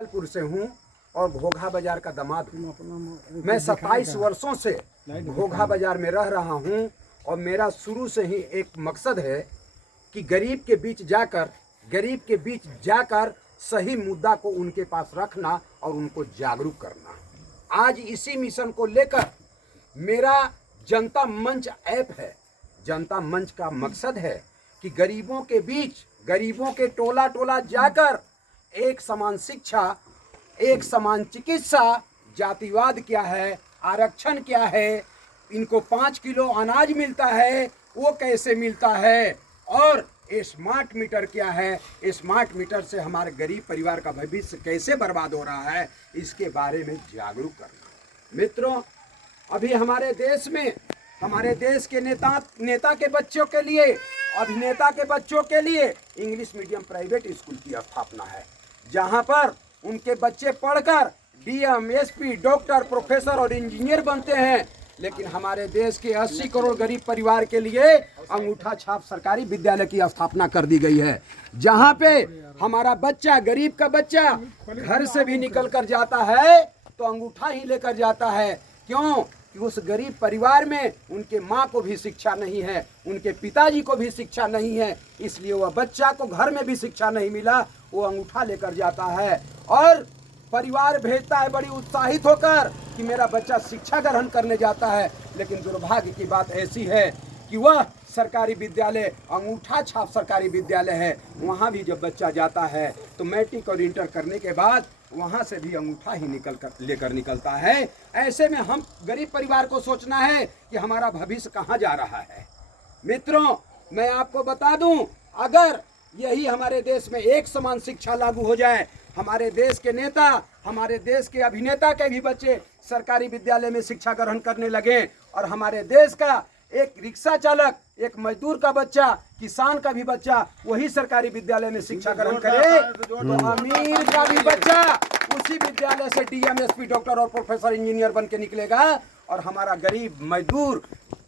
जबलपुर से हूँ और घोघा बाजार का दामाद हूँ। मैं 27 वर्षों से घोघा बाजार में रह रहा हूँ और मेरा शुरू से ही एक मकसद है कि गरीब के बीच जाकर सही मुद्दा को उनके पास रखना और उनको जागरूक करना। आज इसी मिशन को लेकर मेरा जनता मंच ऐप है। जनता मंच का मकसद है कि गरीबों के बीच, गरीबों के टोला टोला जाकर एक समान शिक्षा, एक समान चिकित्सा, जातिवाद क्या है, आरक्षण क्या है, इनको 5 किलो अनाज मिलता है वो कैसे मिलता है, और स्मार्ट मीटर क्या है, स्मार्ट मीटर से हमारे गरीब परिवार का भविष्य कैसे बर्बाद हो रहा है, इसके बारे में जागरूक करना। मित्रों, अभी हमारे देश में, हमारे देश के नेता के बच्चों के लिए, अभिनेता के बच्चों के लिए इंग्लिश मीडियम प्राइवेट स्कूल की स्थापना है, जहां पर उनके बच्चे पढ़कर डीएम, एसपी, डॉक्टर, प्रोफेसर और इंजीनियर बनते हैं। लेकिन हमारे देश के 80 करोड़ गरीब परिवार के लिए अंगूठा छाप सरकारी विद्यालय की स्थापना कर दी गई है, जहां पे हमारा बच्चा, गरीब का बच्चा घर से भी निकल कर जाता है तो अंगूठा ही लेकर जाता है। क्यों? कि उस गरीब परिवार में उनके माँ को भी शिक्षा नहीं है, उनके पिताजी को भी शिक्षा नहीं है, इसलिए वह बच्चा को घर में भी शिक्षा नहीं मिला, वो अंगूठा लेकर जाता है और परिवार भेजता है बड़ी उत्साहित होकर कि मेरा बच्चा शिक्षा ग्रहण करने जाता है। लेकिन दुर्भाग्य की बात ऐसी है कि वह सरकारी विद्यालय, अंगूठा छाप सरकारी विद्यालय है, वहाँ भी जब बच्चा जाता है तो मैट्रिक और इंटर करने के बाद वहाँ से भी अंगूठा ही लेकर निकलता है। ऐसे में हम गरीब परिवार को सोचना है कि हमारा भविष्य कहाँ जा रहा है। मित्रों, मैं आपको बता दूं, अगर यही हमारे देश में एक समान शिक्षा लागू हो जाए, हमारे देश के नेता, हमारे देश के अभिनेता के भी बच्चे सरकारी विद्यालय में शिक्षा ग्रहण करने लगे और हमारे देश का एक रिक्शा चालक, एक मजदूर का बच्चा, किसान का भी बच्चा वही सरकारी विद्यालय में शिक्षा ग्रहण करे तो अमीर का भी बच्चा उसी विद्यालय से डीएम, एसपी, डॉक्टर और प्रोफेसर, इंजीनियर बन के निकलेगा और हमारा गरीब मजदूर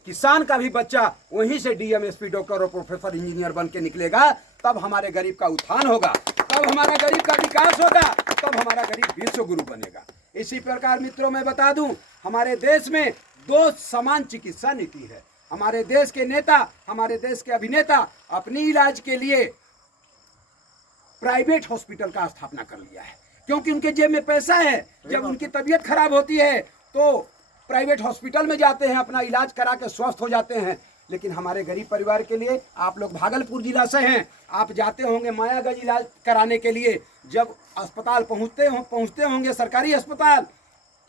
किसान का भी बच्चा वहीं से डीएम, एसपी, डॉक्टर और प्रोफेसर, इंजीनियर बन के निकलेगा। तब हमारे गरीब का उत्थान होगा, तब हमारा गरीब का विकास होगा, तब हमारा गरीब विश्व गुरु बनेगा। इसी प्रकार मित्रों, मैं बता दूं, हमारे देश में 2 समान चिकित्सा नीति है। हमारे देश के नेता, हमारे देश के अभिनेता अपनी इलाज के लिए प्राइवेट हॉस्पिटल का स्थापना कर लिया है, क्योंकि उनके जेब में पैसा है। जब उनकी तबीयत खराब होती है तो प्राइवेट हॉस्पिटल में जाते हैं, अपना इलाज करा के स्वस्थ हो जाते हैं। लेकिन हमारे गरीब परिवार के लिए, आप लोग भागलपुर जिला से हैं, आप जाते होंगे मायागंज इलाज कराने के लिए, जब अस्पताल पहुंचते होंगे सरकारी अस्पताल,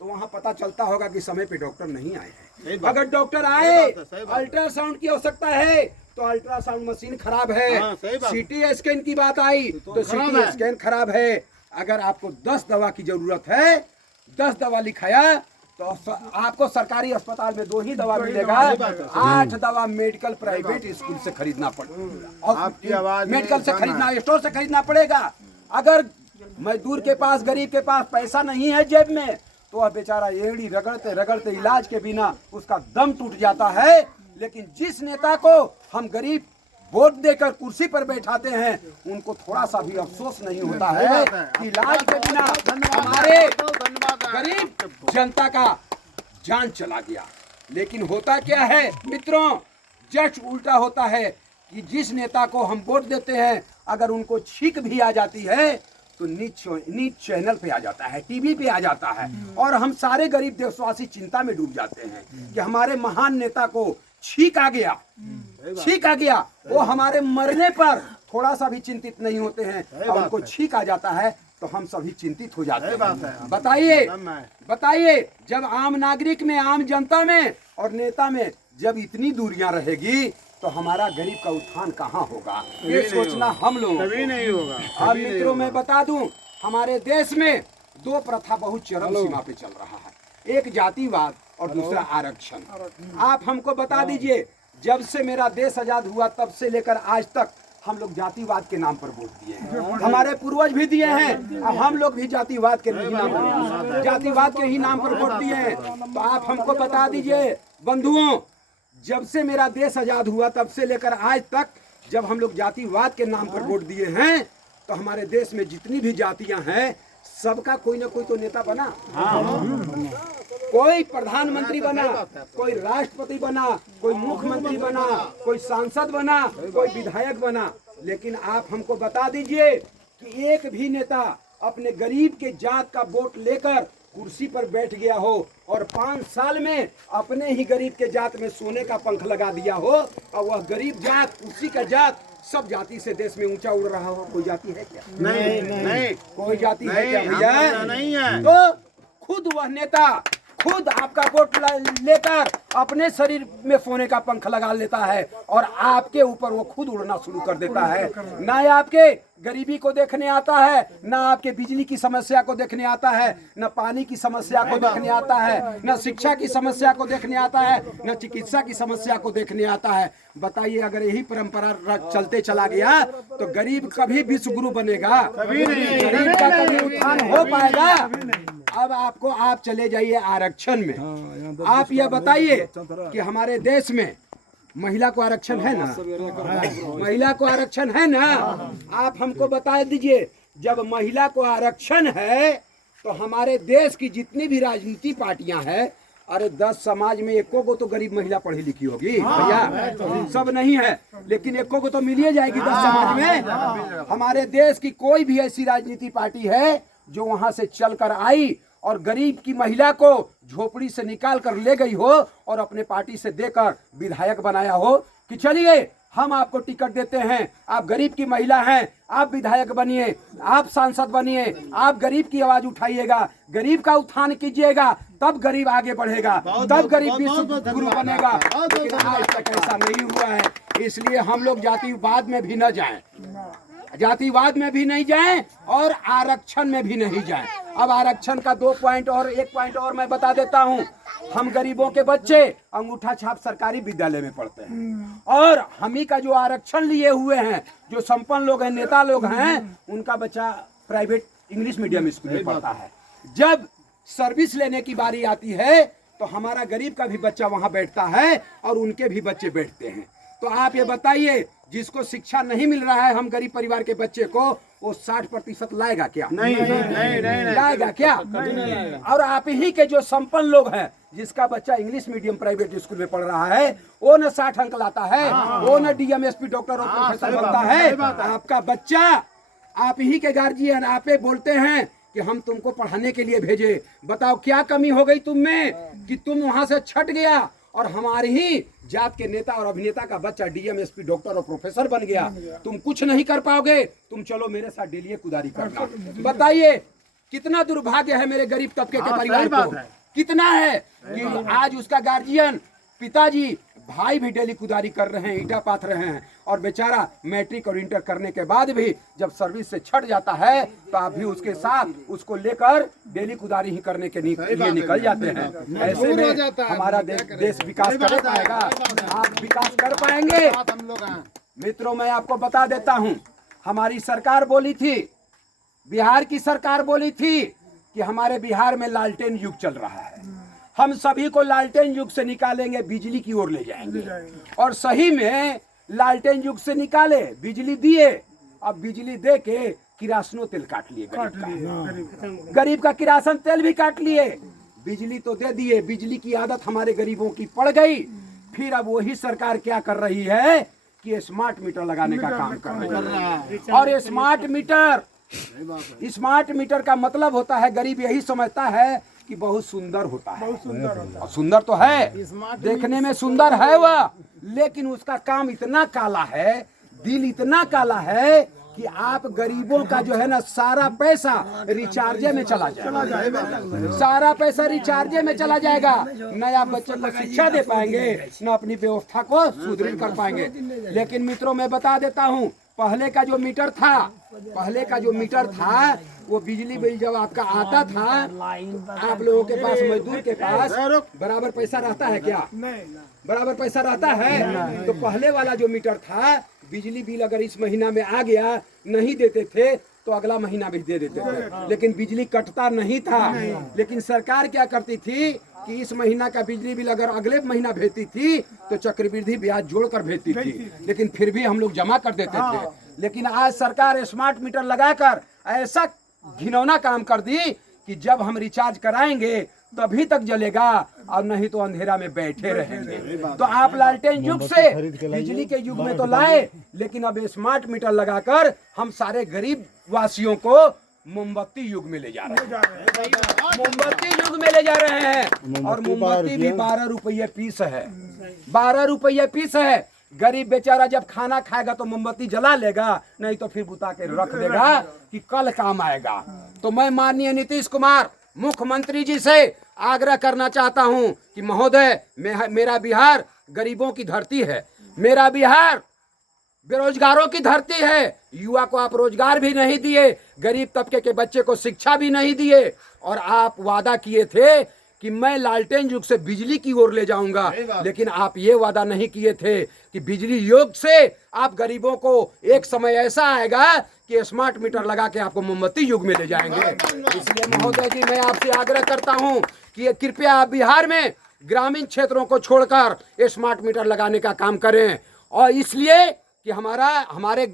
तो वहां पता चलता होगा कि समय पे डॉक्टर नहीं आए हैं। अगर डॉक्टर आए, अल्ट्रासाउंड की आवश्यकता है तो अल्ट्रासाउंड मशीन खराब है, सीटी स्कैन की बात आई तो सीटी स्कैन खराब है। अगर आपको 10 दवा की जरूरत है, 10 दवा लिखाया तो आपको सरकारी अस्पताल में 2 ही दवा मिलेगा, 8 दवा मेडिकल प्राइवेट स्कूल से खरीदना पड़ेगा और मेडिकल से खरीदना, स्टोर से खरीदना पड़ेगा। अगर मजदूर के पास, गरीब के पास पैसा नहीं है जेब में, तो वह बेचारा एड़ी रगड़ते रगड़ते इलाज के बिना उसका दम टूट जाता है। लेकिन जिस नेता को हम गरीब वोट देकर कुर्सी पर बैठाते हैं, उनको थोड़ा सा भी अफसोस नहीं होता है कि इलाज के बिना हमारे गरीब जनता का जान चला गया। लेकिन होता क्या है मित्रों, जस्ट उल्टा होता है कि जिस नेता को हम वोट देते हैं, अगर उनको छींक भी आ जाती है तो नीच चैनल पे आ जाता है, टीवी पे आ जाता है और हम सारे गरीब देशवासी चिंता में डूब जाते हैं कि हमारे महान नेता को छींक आ गया, छींक आ गया। वो हमारे मरने पर थोड़ा सा भी चिंतित नहीं होते हैं, और उनको छींक आ जाता है तो हम सभी चिंतित हो जाते हैं। बताइए, जब आम नागरिक में, आम जनता में और नेता में जब इतनी दूरियां रहेगी तो हमारा गरीब का उत्थान कहाँ होगा? ये सोचना हम लोग कभी नहीं होगा। अब मित्रों, मैं बता दूं, हमारे देश में 2 प्रथा बहुत चरम सीमा पे चल रहा है, एक जातिवाद और दूसरा आरक्षण। आप हमको बता दीजिए, जब से मेरा देश आजाद हुआ तब से लेकर आज तक हम लोग जातिवाद के नाम पर वोट दिए हैं, हमारे पूर्वज भी दिए हैं, अब हम लोग भी जातिवाद के ही नाम पर वोट दिए हैं। तो आप हमको बता दीजिए बंधुओं, जब से मेरा देश आजाद हुआ तब से लेकर आज तक जब हम लोग जातिवाद के नाम पर वोट दिए हैं, तो हमारे देश में जितनी भी जातियां हैं सबका कोई ना कोई तो नेता बना। कोई प्रधानमंत्री बना, कोई राष्ट्रपति बना, कोई मुख्यमंत्री बना, कोई सांसद बना, कोई विधायक बना, लेकिन आप हमको बता दीजिए कि एक भी नेता अपने गरीब के जात का वोट लेकर कुर्सी पर बैठ गया हो और 5 साल में अपने ही गरीब के जात में सोने का पंख लगा दिया हो और वह गरीब जात, कुर्सी का जात सब जाति से देश में ऊंचा उड़ रहा हो। कोई जाति है क्या? नहीं। कोई जाति है क्या भैया? नहीं है। तो खुद वह नेता खुद आपका वोट लेकर अपने शरीर में सोने का पंख लगा लेता है और आपके ऊपर वो खुद उड़ना शुरू कर देता है। ना आपके गरीबी को देखने आता है, ना आपके बिजली की समस्या को देखने आता है, न पानी की समस्या को देखने आता है, न शिक्षा की समस्या को देखने आता है, न चिकित्सा की समस्या को देखने आता है। बताइए, अगर यही परंपरा चलते चला गया तो गरीब कभी विश्व गुरु बनेगा? कभी नहीं। गरीब का कभी उत्थान हो पाएगा? अब आपको, आप चले जाइए आरक्षण में। आप यह बताइए कि हमारे देश में महिला को आरक्षण है ना? महिला को आरक्षण है ना? आप हमको बता दीजिए, जब महिला को आरक्षण है तो हमारे देश की जितनी भी राजनीति पार्टियां हैं, अरे 10 समाज में एको को तो गरीब महिला पढ़ी लिखी होगी भैया, सब नहीं है, लेकिन एको को तो मिल जाएगी 10 समाज में। हमारे देश की कोई भी ऐसी राजनीति पार्टी है जो वहां से चलकर आई और गरीब की महिला को झोपड़ी से निकाल कर ले गई हो और अपने पार्टी से देकर विधायक बनाया हो कि चलिए हम आपको टिकट देते हैं, आप गरीब की महिला हैं, आप विधायक बनिए, आप सांसद बनिए, आप गरीब की आवाज उठाइएगा, गरीब का उत्थान कीजिएगा, तब गरीब आगे बढ़ेगा, तब गरीब विश्व गुरु बनेगा। लेकिन आज तक ऐसा नहीं हुआ है। इसलिए हम लोग जातिवाद में भी न जाएं, जातिवाद में भी नहीं जाएं और आरक्षण में भी नहीं जाएं। अब आरक्षण का 2 पॉइंट और 1 पॉइंट और मैं बता देता हूं। हम गरीबों के बच्चे अंगूठा छाप सरकारी विद्यालय में पढ़ते हैं और हम ही का जो आरक्षण लिए हुए हैं, जो संपन्न लोग हैं, नेता लोग हैं, उनका बच्चा प्राइवेट इंग्लिश मीडियम स्कूल में पढ़ता है। जब सर्विस लेने की बारी आती है तो हमारा गरीब का भी बच्चा वहां बैठता है और उनके भी बच्चे बैठते हैं। तो आप ये बताइए, जिसको शिक्षा नहीं मिल रहा है हम गरीब परिवार के बच्चे को, वो 60% लाएगा क्या? नहीं लाएगा क्या? और आप ही के जो संपन्न लोग हैं, जिसका बच्चा इंग्लिश मीडियम प्राइवेट स्कूल में पढ़ रहा है, वो न 60 अंक लाता है, वो न डीएम एसपी डॉक्टर और प्रोफेसर बनता है। आपका बच्चा, आप ही के गार्जियन आपे बोलते हैं कि हम तुमको पढ़ाने के लिए भेजे। बताओ क्या कमी हो गई तुम में कि तुम वहां से छट गया और हमारी ही जात के नेता और अभिनेता का बच्चा डीएम एसपी डॉक्टर और प्रोफेसर बन गया। तुम कुछ नहीं कर पाओगे, तुम चलो मेरे साथ डेली कुदारी करना। बताइए कितना दुर्भाग्य है मेरे गरीब तबके के परिवार को, कितना है कि आज उसका गार्जियन, पिताजी, भाई भी डेली कुदारी कर रहे हैं, ईंटा पाथ रहे हैं और बेचारा मैट्रिक और इंटर करने के बाद भी जब सर्विस से छट जाता है तो आप भी उसके साथ उसको लेकर डेली कुदारी ही करने के लिए निकल जाते हैं। ऐसे में हमारा देश विकास कर पाएगा? आप विकास कर पाएंगे? मित्रों, मैं आपको बता देता हूँ, हमारी सरकार बोली थी, बिहार की सरकार बोली थी कि हमारे बिहार में लालटेन युग चल रहा है, हम सभी को लालटेन युग से निकालेंगे, बिजली की ओर ले जाएंगे। और सही में लालटेन युग से निकाले, बिजली दिए। अब बिजली दे के किरासनो तेल काट लिए गरीब का किरासन तेल भी काट लिए। बिजली तो दे दिए, बिजली की आदत हमारे गरीबों की पड़ गई। फिर अब वही सरकार क्या कर रही है कि स्मार्ट मीटर लगाने का काम कर रही है। और स्मार्ट मीटर का मतलब होता है, गरीब यही समझता है कि बहुत सुंदर होता है, और सुंदर तो है, देखने में सुंदर है वह, लेकिन उसका काम इतना काला है, दिल इतना काला है कि आप गरीबों का जो है ना सारा पैसा रिचार्जे में चला जाएगा, सारा पैसा रिचार्जे में चला जाएगा। न आप बच्चों को शिक्षा दे पाएंगे, न अपनी व्यवस्था को सुदृढ़ कर पाएंगे। लेकिन मित्रों, मैं बता देता हूँ, पहले का जो मीटर था वो बिजली बिल जब आपका आता था, आप लोगों के पास, मजदूर के पास बराबर पैसा रहता है क्या? बराबर पैसा रहता है। तो पहले वाला जो मीटर था, बिजली बिल अगर इस महीना में आ गया, नहीं देते थे तो अगला महीना भी दे देते थे, लेकिन बिजली कटता नहीं था। लेकिन सरकार क्या करती थी कि इस महीना का बिजली बिल अगर अगले महीना भेजती थी तो चक्रवृद्धि ब्याज जोड़कर भेजती थी, लेकिन फिर भी हम लोग जमा कर देते थे। लेकिन आज सरकार स्मार्ट मीटर लगाकर ऐसा घिनौना काम कर दी कि जब हम रिचार्ज कराएंगे तभी तक जलेगा और नहीं तो अंधेरा में बैठे रहेंगे। तो आप लालटेन युग से बिजली के युग में तो लाए, लेकिन अब स्मार्ट मीटर लगाकर हम सारे गरीब वासियों को मोमबत्ती युग में ले जा रहे हैं। मोमबत्ती युग में ले जा रहे हैं। और मोमबत्ती भी 12 रुपये पीस है, 12 रुपये पीस है। गरीब बेचारा जब खाना खाएगा तो मोमबत्ती जला लेगा, नहीं तो फिर बुता के रख देगा कि कल काम आएगा। तो मैं माननीय नीतीश कुमार मुख्यमंत्री जी से आग्रह करना चाहता हूं कि महोदय, मेरा बिहार गरीबों की धरती है, मेरा बिहार बेरोजगारों की धरती है। युवा को आप रोजगार भी नहीं दिए, गरीब तबके के बच्चे को शिक्षा भी नहीं दिए, और आप वादा किए थे कि मैं लालटेन युग से बिजली की ओर ले जाऊंगा, लेकिन आप ये वादा नहीं किए थे कि बिजली युग से आप गरीबों को एक समय ऐसा आएगा कि स्मार्ट मीटर लगा के आपको मोमबत्ती युग में ले जाएंगे। इसलिए महोदय जी, मैं आपसे आग्रह करता हूं कि कृपया आप बिहार में ग्रामीण क्षेत्रों को छोड़कर स्मार्ट मीटर लगाने का काम करें। और इसलिए कि हमारे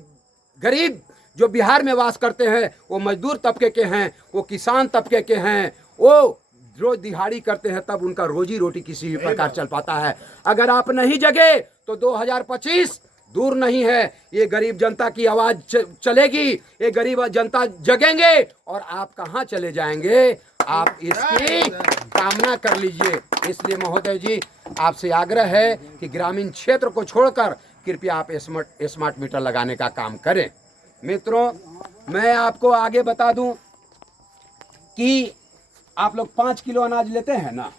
गरीब जो बिहार में वास करते हैं वो मजदूर तबके के हैं, वो किसान तबके के हैं, वो रोज दिहाड़ी करते हैं, तब उनका रोजी रोटी किसी भी प्रकार चल पाता है। अगर आप नहीं जगे तो 2025 दूर नहीं है, ये गरीब जनता की आवाज चलेगी, ये गरीब जनता जगेंगे और आप कहां चले जाएंगे, आप इसकी कामना कर लीजिए। इसलिए महोदय जी, आपसे आग्रह है कि ग्रामीण क्षेत्र को छोड़कर कृपया आप स्मार्ट मीटर लगाने का काम करें। मित्रों, मैं आपको आगे बता दूं कि आप लोग 5 किलो अनाज लेते हैं ना,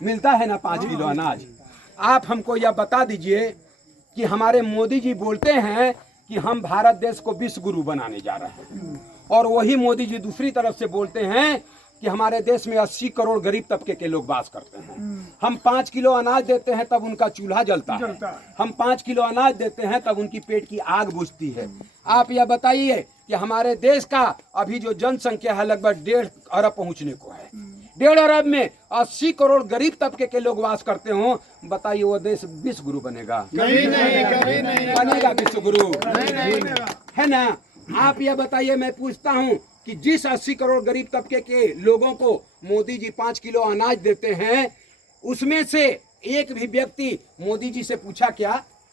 मिलता है ना 5 किलो अनाज। आप हमको यह बता दीजिए कि हमारे मोदी जी बोलते हैं कि हम भारत देश को विश्व गुरु बनाने जा रहे हैं, और वही मोदी जी दूसरी तरफ से बोलते हैं कि हमारे देश में 80 करोड़ गरीब तबके के लोग वास करते हैं। हम 5 किलो अनाज देते हैं तब उनका चूल्हा जलता है, हम 5 किलो अनाज देते हैं तब उनकी पेट की आग बुझती है। आप यह बताइए कि हमारे देश का अभी जो जनसंख्या है लगभग 1.5 अरब पहुंचने को है। 1.5 अरब में 80 करोड़ गरीब तबके के लोग वास करते हो, बताइए वो देश विश्व गुरु बनेगा? नहीं बनेगा विश्व गुरु, है ना? आप यह बताइए, मैं पूछता हूँ कि जिस 80 करोड़ गरीब तबके के लोगों को मोदी जी 5 किलो अनाज देते हैं, उसमें से एक भी व्यक्ति मोदी जी से पूछा क्या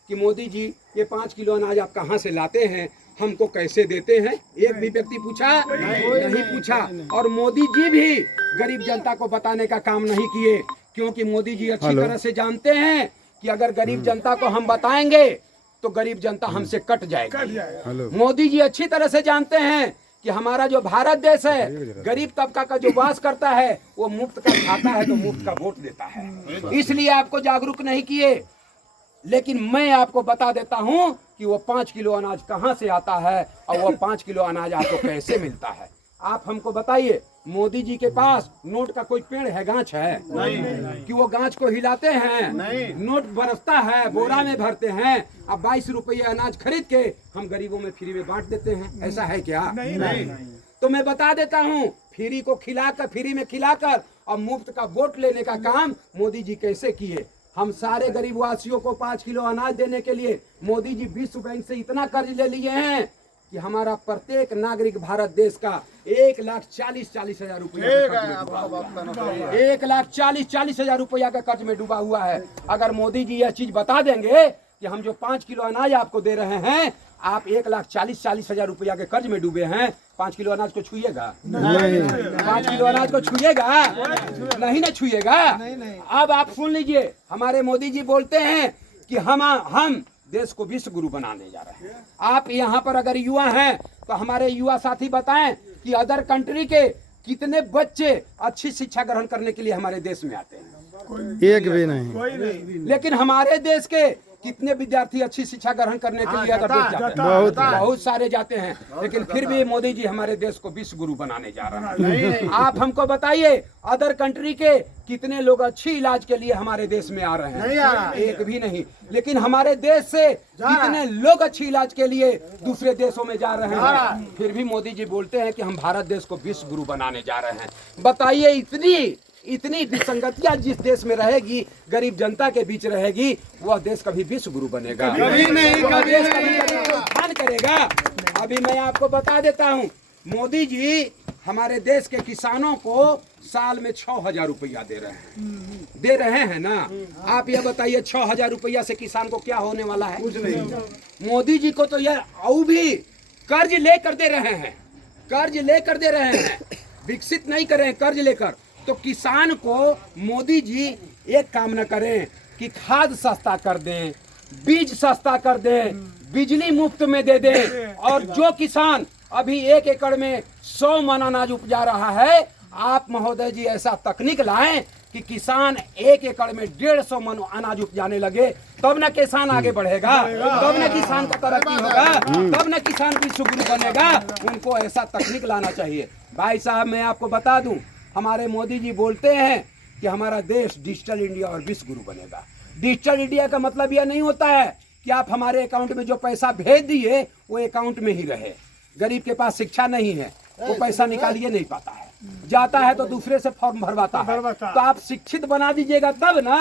कि मोदी जी ये 5 किलो अनाज आप कहाँ से लाते हैं, हमको कैसे देते हैं? एक भी व्यक्ति पूछा? नहीं पूछा। और मोदी जी भी गरीब जनता को बताने का काम नहीं किए, क्योंकि मोदी जी अच्छी तरह से जानते हैं कि अगर गरीब जनता को हम बताएंगे तो गरीब जनता हमसे कट जाएगी। मोदी जी अच्छी तरह से जानते हैं कि हमारा जो भारत देश है, गरीब तबका का जो वास करता है वो मुफ्त का खाता है तो मुफ्त का वोट देता है, इसलिए आपको जागरूक नहीं किए। लेकिन मैं आपको बता देता हूं कि वो 5 किलो अनाज कहां से आता है और वो 5 किलो अनाज आपको कैसे मिलता है। आप हमको बताइए, मोदी जी के पास नोट का कोई पेड़ है, गांच है? नहीं। कि वो गांच को हिलाते हैं? नहीं। नोट बरसता है, बोरा में भरते हैं, अब 22 रुपये अनाज खरीद के हम गरीबों में फ्री में बांट देते हैं, ऐसा है क्या? नहीं। तो मैं बता देता हूँ, फ्री को खिलाकर, फ्री में खिलाकर और मुफ्त का वोट लेने का काम मोदी जी कैसे किए। हम सारे गरीब वासियों को 5 किलो अनाज देने के लिए मोदी जी विश्व बैंक से इतना कर्ज ले लिए हैं कि हमारा प्रत्येक नागरिक भारत देश का 1,40,000 रुपया 1,40,000 रुपया का कर्ज में डूबा हुआ है। अगर मोदी जी यह चीज बता देंगे कि हम जो 5 किलो अनाज आपको दे रहे हैं, आप 1,40,000 रुपया के कर्ज में डूबे हैं, 5 किलो अनाज को छुएगा? नहीं। 5 किलो अनाज को छुएगा? नहीं ना छुएगा। अब आप सुन लीजिए, हमारे मोदी जी बोलते हैं कि हम देश को विश्व गुरु बनाने जा रहे हैं। आप यहाँ पर अगर युवा हैं तो हमारे युवा साथी बताएं कि अदर कंट्री के कितने बच्चे अच्छी शिक्षा ग्रहण करने के लिए हमारे देश में आते हैं? एक भी नहीं। लेकिन हमारे देश के कितने विद्यार्थी अच्छी शिक्षा ग्रहण करने के लिए अदर देश जाते हैं? बहुत सारे जाते हैं। लेकिन फिर भी मोदी जी हमारे देश को विश्व गुरु बनाने जा रहे हैं। आप हमको बताइए, अदर कंट्री के कितने लोग अच्छी इलाज के लिए हमारे देश में आ रहे हैं? एक भी नहीं। लेकिन हमारे देश से कितने लोग अच्छी इलाज के लिए दूसरे देशों में जा रहे हैं? फिर भी मोदी जी बोलते हैं कि हम भारत देश को विश्व गुरु बनाने जा रहे हैं। बताइए, इतनी विसंगतियां जिस देश में रहेगी, गरीब जनता के बीच रहेगी, वह देश कभी विश्व गुरु बनेगा? कभी नहीं। वह देश कभी उत्थान करेगा? अभी मैं आपको बता देता हूं, मोदी जी हमारे देश के किसानों को साल में 6,000 रुपया दे रहे हैं ना। आप ये बताइए 6,000 रुपया से किसान को क्या होने वाला है? कुछ नहीं। मोदी जी को तो यार और भी कर्ज लेकर दे रहे हैं, कर्ज लेकर दे रहे हैं, विकसित नहीं कर रहे हैं, कर्ज लेकर। तो किसान को मोदी जी एक काम न करें कि खाद सस्ता कर दें, बीज सस्ता कर दें, बिजली मुफ्त में दे दें, और जो किसान अभी 1 एकड़ में 100 मन अनाज उपजा रहा है, आप महोदय जी ऐसा तकनीक लाएं कि किसान 1 एकड़ में 150 मन अनाज उपजाने लगे, तब न किसान आगे बढ़ेगा, तब न किसान का तरक्की होगा, तब न किसान की सुगुरु बनेगा। उनको ऐसा तकनीक लाना चाहिए। भाई साहब, मैं आपको बता दूं, हमारे मोदी जी बोलते हैं कि हमारा देश डिजिटल इंडिया और विश्व गुरु बनेगा। डिजिटल इंडिया का मतलब यह नहीं होता है कि आप हमारे अकाउंट में जो पैसा भेज दिए वो अकाउंट में ही रहे। गरीब के पास शिक्षा नहीं है, वो पैसा निकालिए नहीं पाता है, जाता है तो दूसरे से फॉर्म भरवाता है। तो आप शिक्षित बना दीजिएगा तब ना,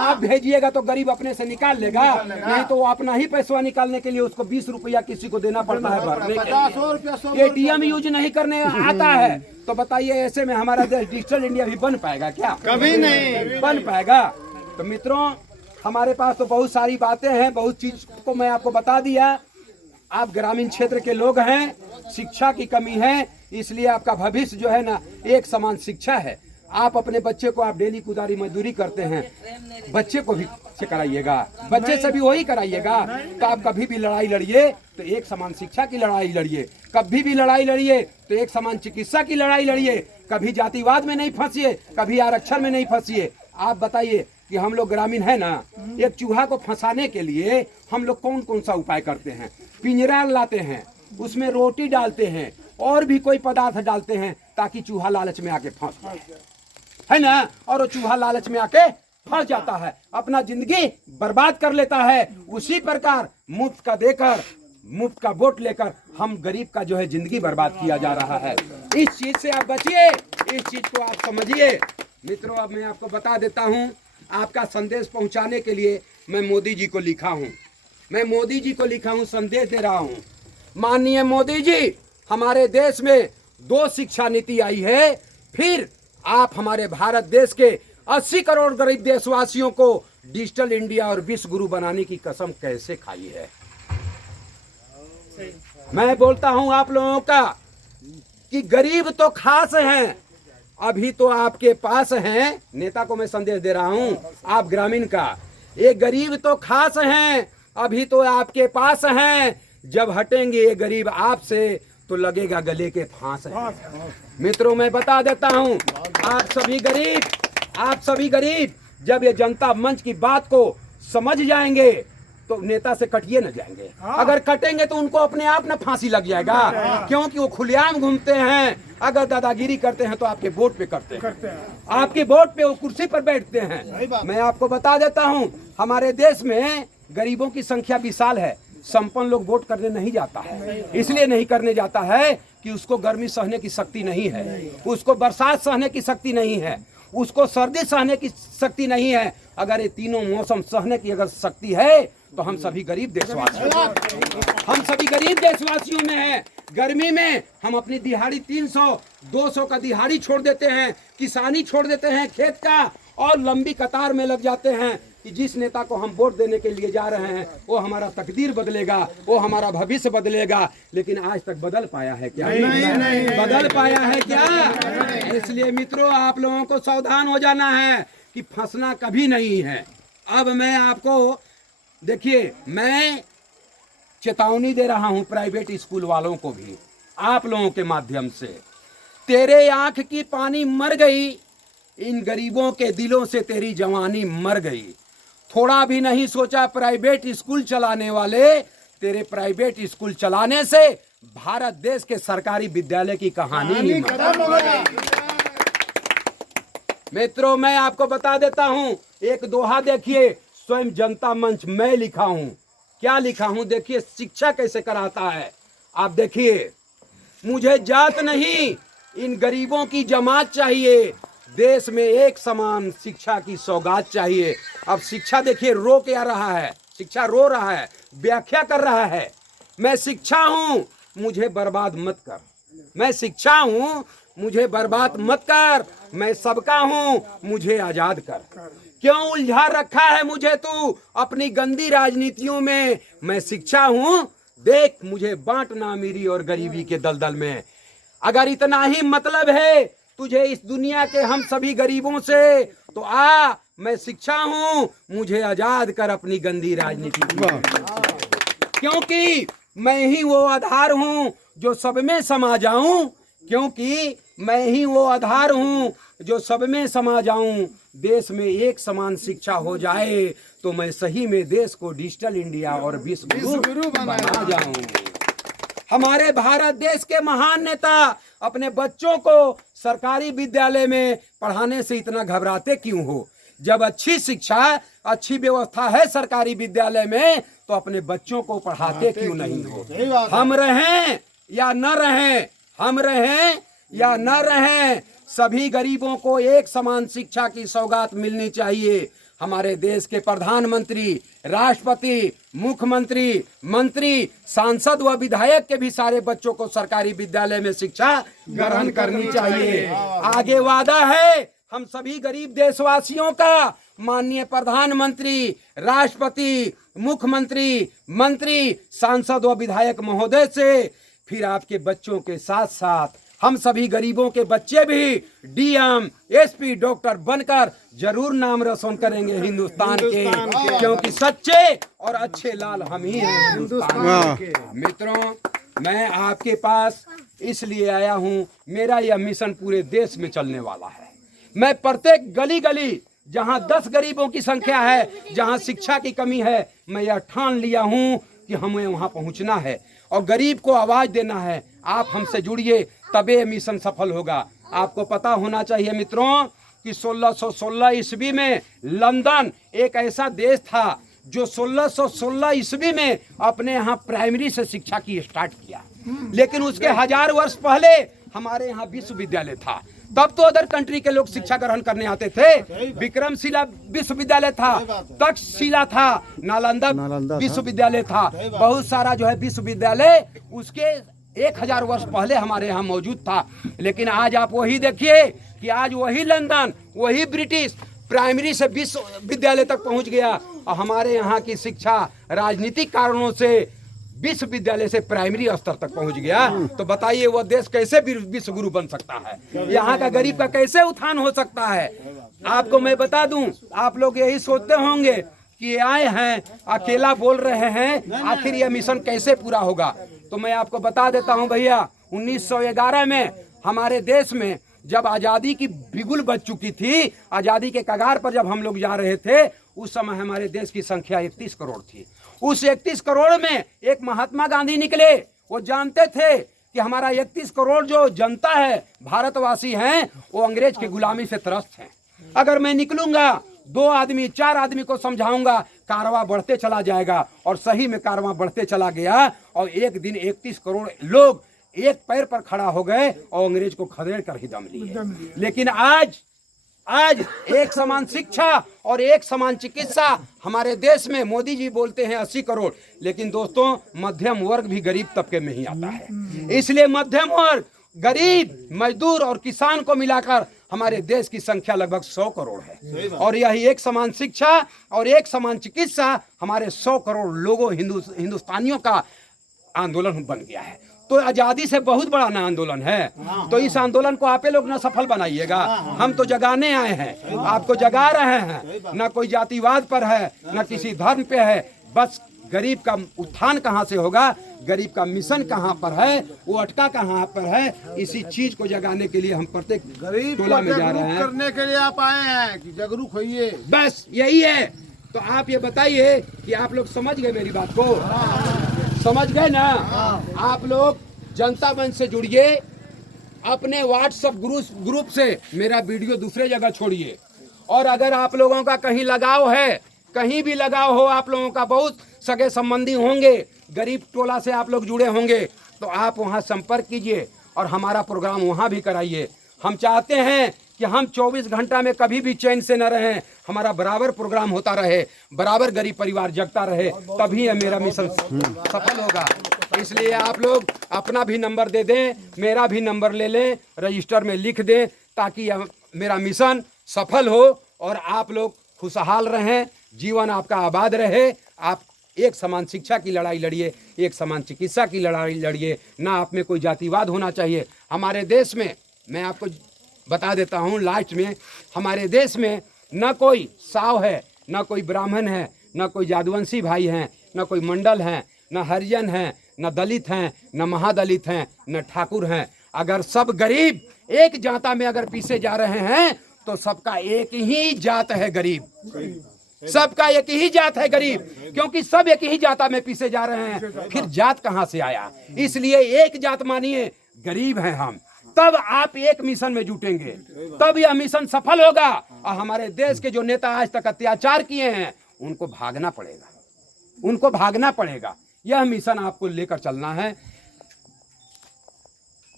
आप भेजिएगा तो गरीब अपने से निकाल लेगा, नहीं तो वो अपना ही पैसा निकालने के लिए उसको 20 रुपया किसी को देना पड़ता है भरने के लिए। एटीएम यूज नहीं करने आता है, तो बताइए ऐसे में हमारा देश डिजिटल इंडिया भी बन पाएगा क्या? कभी नहीं बन पाएगा। तो मित्रों, हमारे पास तो बहुत सारी बातें हैं, बहुत चीज को मैं आपको बता दिया। आप ग्रामीण क्षेत्र के लोग हैं, शिक्षा की कमी है, इसलिए आपका भविष्य जो है ना एक समान शिक्षा है। आप अपने बच्चे को, आप डेली कुदारी मजदूरी करते हैं, बच्चे को भी से कराइएगा, बच्चे से भी वही कराइएगा। तो आप कभी भी लड़ाई लड़िए तो एक समान शिक्षा की लड़ाई लड़िए, कभी भी लड़ाई लड़िए तो एक समान चिकित्सा की लड़ाई लड़िए, कभी जातिवाद में नहीं फंसिए, कभी आरक्षण में नहीं फंसिए। आप बताइए कि हम लोग ग्रामीण है ना, एक चूहा को फंसाने के लिए हम लोग कौन कौन सा उपाय करते हैं? पिंजरा लाते हैं, उसमें रोटी डालते हैं और भी कोई पदार्थ डालते हैं ताकि चूहा लालच में आके फंस जाए, है ना। और वो चूहा लालच में आके फंस जाता है, अपना जिंदगी बर्बाद कर लेता है। उसी प्रकार मुफ्त का देकर, मुफ्त का वोट लेकर हम गरीब का जो है जिंदगी बर्बाद किया जा रहा है। इस चीज से आप बचिए, इस चीज को आप समझिए। मित्रों, अब मैं आपको बता देता हूँ, आपका संदेश पहुंचाने के लिए मैं मोदी जी को लिखा हूं, मैं मोदी जी को लिखा हूं, संदेश दे रहा हूं। माननीय मोदी जी, हमारे देश में 2 शिक्षा नीति आई है, फिर आप हमारे भारत देश के 80 करोड़ गरीब देशवासियों को डिजिटल इंडिया और विश्व गुरु बनाने की कसम कैसे खाई है? मैं बोलता हूं आप लोगों का कि गरीब तो खास हैं, अभी तो आपके पास हैं। नेता को मैं संदेश दे रहा हूं, आप ग्रामीण का, ये गरीब तो खास हैं, अभी तो आपके पास हैं, जब हटेंगे ये गरीब आपसे तो लगेगा गले के फांस है। मित्रों, मैं बता देता हूं, आप सभी गरीब जब ये जनता मंच की बात को समझ जाएंगे तो नेता से कटिए न जाएंगे। अगर कटेंगे तो उनको अपने आप न फांसी लग जाएगा, क्योंकि वो खुलेआम घूमते हैं। अगर दादागिरी करते हैं तो आपके वोट पे करते हैं, आपके वोट पे वो कुर्सी पर बैठते हैं। मैं आपको बता देता हूं, हमारे देश में गरीबों की संख्या विशाल है, संपन्न लोग वोट करने नहीं जाता है। इसलिए नहीं करने जाता है कि उसको गर्मी सहने की शक्ति नहीं है, उसको बरसात सहने की शक्ति नहीं है, उसको सर्दी सहने की शक्ति नहीं है। अगर ये तीनों मौसम सहने की अगर शक्ति है तो हम सभी गरीब देशवासियों में हैं। गर्मी में हम अपनी दिहाड़ी 300-200 का दिहाड़ी छोड़ देते हैं, किसानी छोड़ देते हैं खेत का, और लंबी कतार में लग जाते हैं कि जिस नेता को हम वोट देने के लिए जा रहे हैं वो हमारा तकदीर बदलेगा, वो हमारा भविष्य बदलेगा। लेकिन आज तक बदल पाया है क्या? नहीं बदल पाया है क्या? इसलिए मित्रों, आप लोगों को सावधान हो जाना है कि फंसना कभी नहीं है। अब मैं आपको देखिए, मैं चेतावनी दे रहा हूं प्राइवेट स्कूल वालों को भी, आप लोगों के माध्यम से। तेरे आंख की पानी मर गई, इन गरीबों के दिलों से तेरी जवानी मर गई। थोड़ा भी नहीं सोचा प्राइवेट स्कूल चलाने वाले, तेरे प्राइवेट स्कूल चलाने से भारत देश के सरकारी विद्यालय की कहानी ही खत्म हो गई। मित्रों, मैं आपको बता देता हूं, एक दोहा देखिए, स्वयं जनता मंच मैं लिखा हूं। क्या लिखा हूं देखिए, शिक्षा कैसे कराता है। आप देखिए, मुझे जात नहीं इन गरीबों की जमात चाहिए, देश में एक समान शिक्षा की सौगात चाहिए। अब शिक्षा देखिए रो क्या रहा है, शिक्षा रो रहा है, व्याख्या कर रहा है, मैं शिक्षा हूं, मुझे बर्बाद मत कर, मैं शिक्षा हूँ, मुझे बर्बाद मत कर। मैं सबका हूँ, मुझे आजाद कर। क्यों उलझा रखा है मुझे तू अपनी गंदी राजनीतियों में? मैं शिक्षा हूँ, देख मुझे बांटना अमीरी और गरीबी के दलदल में। अगर इतना ही मतलब है तुझे इस दुनिया के हम सभी गरीबों से, तो आ, मैं शिक्षा हूँ, मुझे आजाद कर अपनी गंदी राजनीति। क्योंकि मैं ही वो आधार हूँ जो सब में समा जाऊं, क्योंकि मैं ही वो आधार हूँ जो सब में समा जाऊं। देश में एक समान शिक्षा हो जाए तो मैं सही में देश को डिजिटल इंडिया और विश्व गुरु बना जाऊं। हमारे भारत देश के महान नेता अपने बच्चों को सरकारी विद्यालय में पढ़ाने से इतना घबराते क्यों हो? जब अच्छी शिक्षा, अच्छी व्यवस्था है सरकारी विद्यालय में, तो अपने बच्चों को पढ़ाते क्यों नहीं हो? हम रहें या न रहें, हम रहें या न रहें, सभी गरीबों को एक समान शिक्षा की सौगात मिलनी चाहिए। हमारे देश के प्रधानमंत्री, राष्ट्रपति, मुख्यमंत्री, मंत्री, सांसद व विधायक के भी सारे बच्चों को सरकारी विद्यालय में शिक्षा ग्रहण करनी चाहिए। आगे वादा है हम सभी गरीब देशवासियों का, माननीय प्रधानमंत्री, राष्ट्रपति, मुख्यमंत्री, मंत्री, सांसद व विधायक महोदय से, फिर आपके बच्चों के साथ साथ हम सभी गरीबों के बच्चे भी डीएम, एसपी, डॉक्टर बनकर जरूर नाम रोशन करेंगे हिंदुस्तान के, क्योंकि सच्चे और अच्छे लाल हम ही हैं हिंदुस्तान के। मित्रों, मैं आपके पास इसलिए आया हूं, मेरा यह मिशन पूरे देश में चलने वाला है। मैं प्रत्येक गली गली जहां 10 गरीबों की संख्या है, जहां शिक्षा की कमी है, मैं यह ठान लिया हूं कि हमें वहां पहुंचना है और गरीब को आवाज देना है। आप हमसे जुड़िए, तबे मिशन सफल होगा। आपको पता होना चाहिए मित्रों कि 1616 ईस्वी में लंदन एक ऐसा देश था जो 1616 ईस्वी में अपने यहाँ प्राइमरी से शिक्षा की स्टार्ट किया, लेकिन उसके 1000 वर्ष पहले हमारे यहाँ विश्वविद्यालय था। तब तो अदर कंट्री के लोग शिक्षा ग्रहण करने आते थे। विक्रमशिला विश्वविद्यालय था, तक्षशिला था, नालंदा विश्वविद्यालय था, बहुत सारा जो है विश्वविद्यालय उसके 1000 वर्ष पहले हमारे यहाँ मौजूद था। लेकिन आज आप वही देखिए कि आज वही लंदन, वही ब्रिटिश प्राइमरी से विश्वविद्यालय तक पहुंच गया और हमारे यहाँ की शिक्षा राजनीतिक कारणों से विश्वविद्यालय से प्राइमरी स्तर तक पहुंच गया। तो बताइए वह देश कैसे विश्व गुरु बन सकता है? यहाँ का गरीब का कैसे उत्थान हो सकता है? आपको मैं बता दूं, आप लोग यही सोचते होंगे कि ये आए हैं अकेला बोल रहे हैं, आखिर यह मिशन कैसे पूरा होगा? तो मैं आपको बता देता हूं भैया, 1911 में हमारे देश में जब आज़ादी की बिगुल बज चुकी थी, आज़ादी के कगार पर जब हम लोग जा रहे थे, उस समय हमारे देश की संख्या 31 करोड़ थी। उस 31 करोड़ में एक महात्मा गांधी निकले। वो जानते थे कि हमारा 31 करोड़ जो जनता है, भारतवासी हैं, वो अंग्रेज की गुलामी से त्रस्त हैं। अगर मैं निकलूंगा, 2 आदमी 4 आदमी को समझाऊंगा, कारवां बढ़ते चला जाएगा। और सही में कारवां बढ़ते चला गया और एक दिन 31 करोड़ लोग एक पैर पर खड़ा हो गए और अंग्रेज को खदेड़ कर ही दम लिए। लेकिन आज एक समान शिक्षा और एक समान चिकित्सा हमारे देश में, मोदी जी बोलते हैं 80 करोड़, लेकिन दोस्तों मध्यम वर्ग भी गरीब तबके में ही आता है। इसलिए मध्यम वर्ग, गरीब, मजदूर और किसान को मिलाकर हमारे देश की संख्या लगभग 100 करोड़ है। और यही एक समान शिक्षा और एक समान चिकित्सा हमारे 100 करोड़ लोगों हिंदुस्तानियों का आंदोलन बन गया है। तो आजादी से बहुत बड़ा ना आंदोलन है। तो इस आंदोलन को आप लोग ना सफल बनाइएगा। हम तो जगाने आए हैं, आपको जगा रहे हैं। ना कोई जातिवाद पर है, ना किसी धर्म पे है, बस गरीब का उत्थान कहाँ से होगा, गरीब का मिशन कहाँ पर है, वो अटका कहाँ पर है, इसी चीज को जगाने के लिए हम प्रत्येक गरीब टोला में जा रहे हैं। करने के लिए आप आए हैं कि जागरूक होइए, बस यही है। तो आप ये बताइए कि आप लोग समझ गए मेरी बात को? समझ गए ना? आप लोग जनता मंच से जुड़िए, अपने व्हाट्सएप ग्रुप से मेरा वीडियो दूसरे जगह छोड़िए। और अगर आप लोगों का कहीं लगाव है, कहीं भी लगाव हो, आप लोगों का बहुत सगे संबंधी होंगे, गरीब टोला से आप लोग जुड़े होंगे, तो आप वहां संपर्क कीजिए और हमारा प्रोग्राम वहां भी कराइए। हम चाहते हैं कि हम 24 घंटा में कभी भी चैन से न रहें, हमारा बराबर प्रोग्राम होता रहे, बराबर गरीब परिवार जगता रहे, तभी मेरा मिशन सफल होगा। इसलिए आप लोग अपना भी नंबर दे दें, मेरा भी नंबर ले लें, रजिस्टर में लिख दें, ताकि मेरा मिशन सफल हो और आप लोग खुशहाल रहें, जीवन आपका आबाद रहे। आप एक समान शिक्षा की लड़ाई लड़िए, एक समान चिकित्सा की लड़ाई लड़िए, ना आप में कोई जातिवाद होना चाहिए। हमारे देश में, मैं आपको बता देता हूँ लास्ट में, हमारे देश में न कोई साव है, न कोई ब्राह्मण है, न कोई जादवंशी भाई हैं, न कोई मंडल हैं, न हरिजन हैं, न दलित हैं, न महादलित हैं, न ठाकुर हैं। अगर सब गरीब एक जाता में अगर पीछे जा रहे हैं तो सबका एक ही जात है गरीब, सबका एक ही जात है गरीब, क्योंकि सब एक ही जाता में पीछे जा रहे हैं, फिर जात कहां से आया। इसलिए एक जात मानिए, गरीब हैं हम, तब आप एक मिशन में जुटेंगे, तब यह मिशन सफल होगा। और हमारे देश के जो नेता आज तक अत्याचार किए हैं उनको भागना पड़ेगा, उनको भागना पड़ेगा। यह मिशन आपको लेकर चलना है।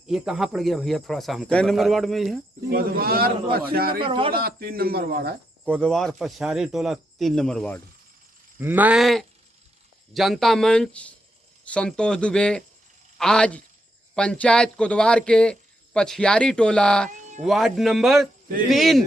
ये कहाँ पड़ गया भैया, थोड़ा सा हमको कै नंबर वार्ड में ये है? कोदवार पछारी टोला 3 नंबर वार्ड है। कोदवार पछारी टोला 3 नंबर वार्ड। मैं जनता मंच संतोष दुबे आज पंचायत कोदवार के पछियारी टोला वार्ड नंबर 3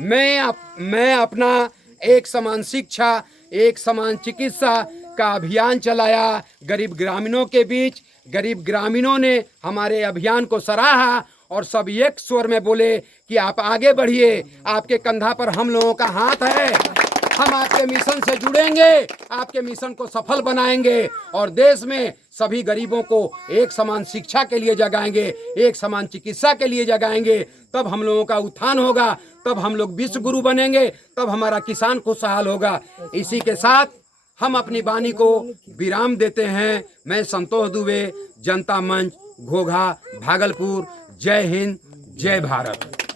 मैं अपना एक समान शिक्षा, एक समान चिकित्सा का अभियान चलाया गरीब ग्रामीणों के बीच। गरीब ग्रामीणों ने हमारे अभियान को सराहा और सब एक स्वर में बोले कि आप आगे बढ़िए, आपके कंधा पर हम लोगों का हाथ है, हम आपके मिशन से जुड़ेंगे, आपके मिशन को सफल बनाएंगे और देश में सभी गरीबों को एक समान शिक्षा के लिए जगाएंगे, एक समान चिकित्सा के लिए जगाएंगे। तब हम लोगों का उत्थान होगा, तब हम लोग विश्व गुरु बनेंगे, तब हमारा किसान खुशहाल होगा। इसी के साथ हम अपनी वाणी को विराम देते हैं। मैं संतोष दुबे, जनता मंच, घोघा, भागलपुर। जय हिंद, जय भारत।